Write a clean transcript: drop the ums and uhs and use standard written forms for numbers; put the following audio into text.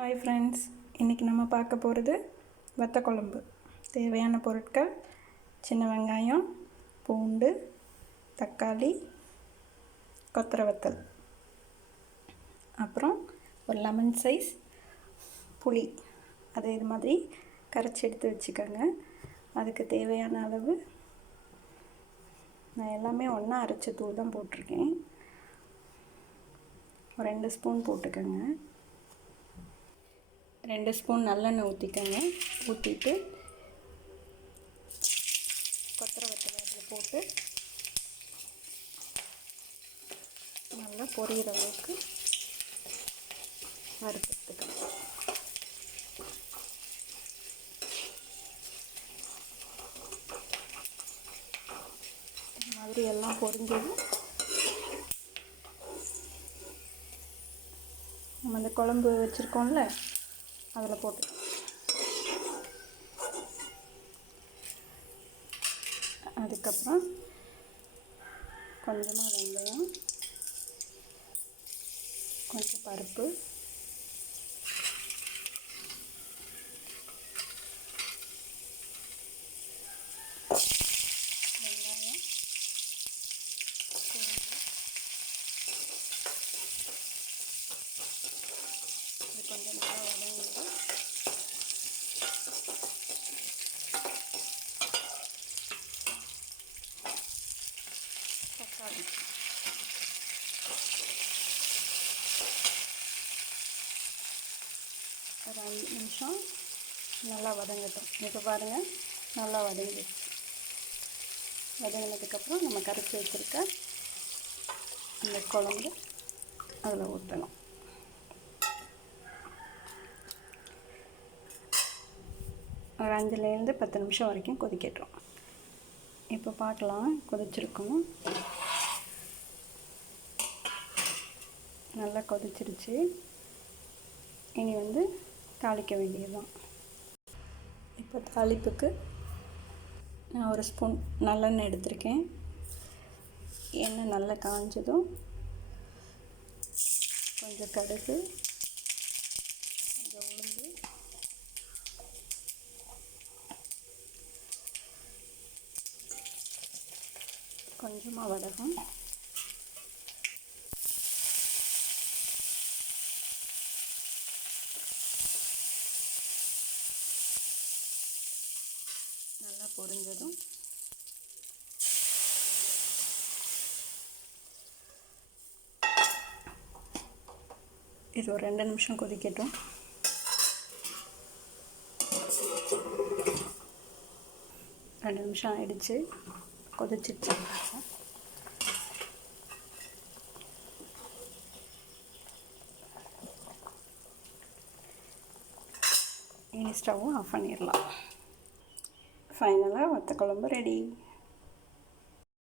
Hi friends, இன்றைக்கி நம்ம பார்க்க போகிறது வத்த குழம்பு. தேவையான பொருட்கள்: சின்ன வெங்காயம், பூண்டு, தக்காளி, கொத்தரை வத்தல், அப்புறம் ஒரு லெமன் சைஸ் புளி. அதை இது மாதிரி கரைச்சி எடுத்து வச்சுக்கோங்க. அதுக்கு தேவையான அளவு நான் எல்லாமே ஒன்றா அரைச்ச தூள் தான் போட்டிருக்கேன். ஒரு 2 ஸ்பூன் போட்டுக்கோங்க. 2 ஸ்பூன் நல்லெண்ணெய் ஊற்றிக்கோங்க. ஊற்றிட்டு கொத்தரை வத்தலை அதில் போட்டு நல்லா பொரியிற அளவுக்கு வறுத்துக்கோங்க. இந்த மாதிரி எல்லாம் பொரிஞ்சதும் நம்ம அந்த குழம்பு வச்சுருக்கோம்ல, அதில் போட்டு அதுக்கப்புறம் கொஞ்சமாக வெந்தயம், கொஞ்சம் பருப்பு, வெங்காயம், இது கொஞ்சம் நல்லா வதங்கிட்டு தக்காளி, ஒரு 5 நிமிஷம் நல்லா வதங்கட்டும். இப்போ பாருங்கள், நல்லா வதங்கிடுச்சு. வதங்கினதுக்கப்புறம் நம்ம கரைச்சி வச்சுருக்க அந்த குழம்பு அதில் ஊற்றணும். ஒரு 5லேருந்து 10 நிமிஷம் வரைக்கும் கொதிக்கட்டும். இப்போ பார்க்கலாம், கொதிச்சிருக்கோம். நல்லா கொதிச்சிருச்சு. இனி தாளிக்க வேண்டியதுதான். இப்போ தாளிப்புக்கு நான் ஒரு ஸ்பூன் நல்லெண்ணெய் எடுத்திருக்கேன். எண்ணெய் நல்லா காஞ்சதும் கொஞ்சம் கடுகு, கொஞ்சம் உளுந்து, கொஞ்சமாக வடகம், நல்லா பொரிஞ்சதும் இது ஒரு 2 நிமிஷம் கொதிக்கட்டும். 2 நிமிஷம் ஆயிடுச்சு, கொதிச்சிடுச்சு. இனி ஸ்டவ்வும் ஆஃப் பண்ணிடலாம். ஃபைனலாக வத்த குழம்பு ரெடி.